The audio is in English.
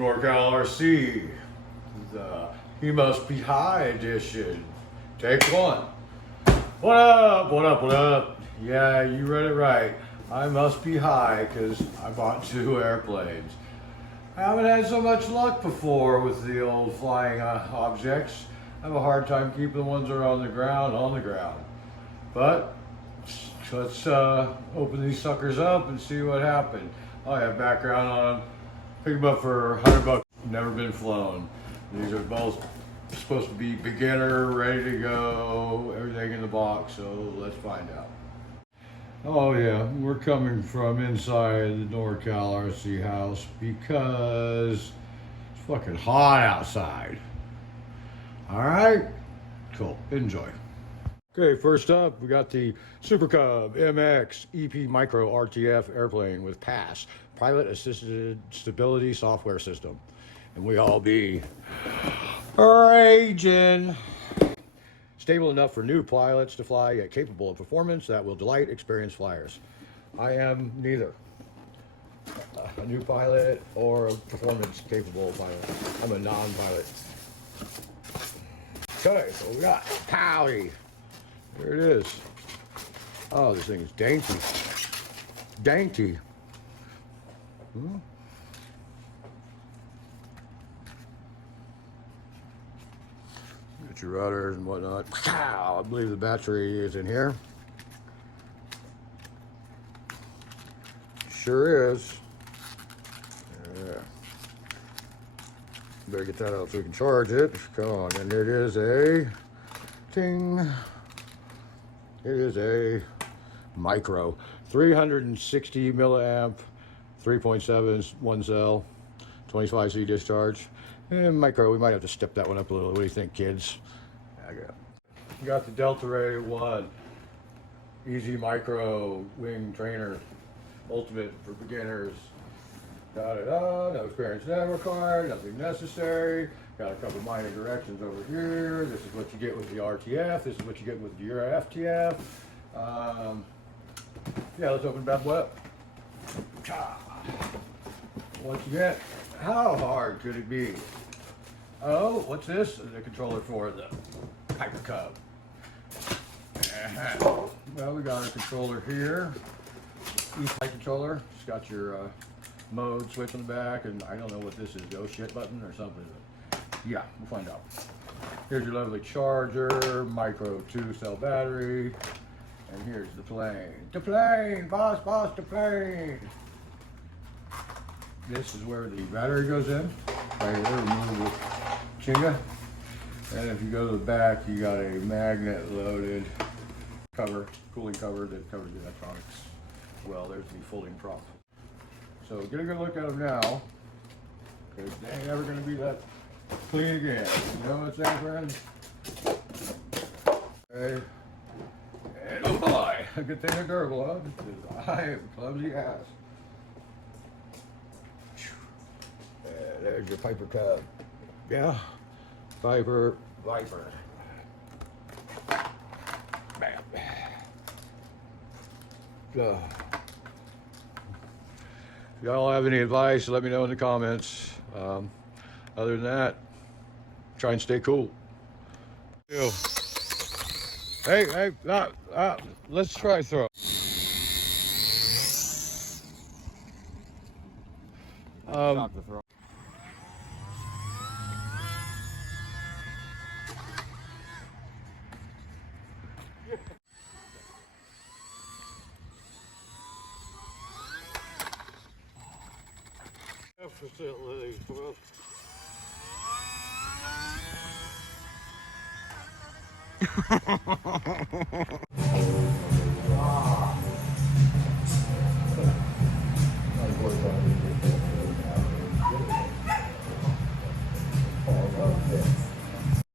NorCal RC, the He Must Be High edition. Take one. What up, what up, what up? Yeah, you read it right. I must be high because I bought 2 airplanes. I haven't had so much luck before with the old flying objects. I have a hard time keeping the ones that are on the ground. But let's open these suckers up and see what happened. Oh, I have background on them. Pick them up for $100. Never been flown. These are both supposed to be beginner, ready to go, everything in the box, so let's find out. Oh yeah, we're coming from inside the NorCal RC house because it's fucking hot outside. All right, cool, enjoy. Okay, first up, we got the Super Cub MX EP Micro RTF airplane with PASS, Pilot Assisted Stability Software System. And we all be raging. Stable enough for new pilots to fly, yet capable of performance that will delight experienced flyers. I am neither a new pilot or a performance capable pilot. I'm a non-pilot. Okay, so we got Pally. There it is. Oh, this thing is dainty. Dainty. Get your rudders and whatnot. I believe the battery is in here. Sure is. Yeah. Better get that out so we can charge it. Come on, and it is a ting. It is a micro 360 milliamp, 3.7 one cell, 25C discharge. And micro, we might have to step that one up a little. What do you think, kids? We got the Delta Ray 1 Easy Micro Wing Trainer, ultimate for beginners. Got it on, no experience never required, nothing necessary. Got a couple minor directions over here. This is what you get with the RTF. This is what you get with your FTF. Yeah, let's open bad boy up. Once again, how hard could it be? Oh, what's this? The controller for the Piper Cub. Well, we got a controller here. E-Flight controller. It's got your mode switch on the back, and I don't know what this is, the oh shit button or something. Yeah, we'll find out. Here's your lovely charger, micro 2-cell battery, and here's the plane. The plane, boss, the plane. This is where the battery goes in. Right here, remove the chinga. And if you go to the back, you got a magnet-loaded cover, cooling cover that covers the electronics. Well, there's the folding prop. So get a good look at them now, because they ain't ever going to be that clean again. You know what I'm saying, friends? Okay. And oh boy, a good thing they're durable, huh? Because I am clumsy ass. And there's your Piper Cub. Yeah, Viper. Bam. So, if y'all have any advice, let me know in the comments. Other than that, try and stay cool. Hey, let's try throw. Stop the throw. Facility.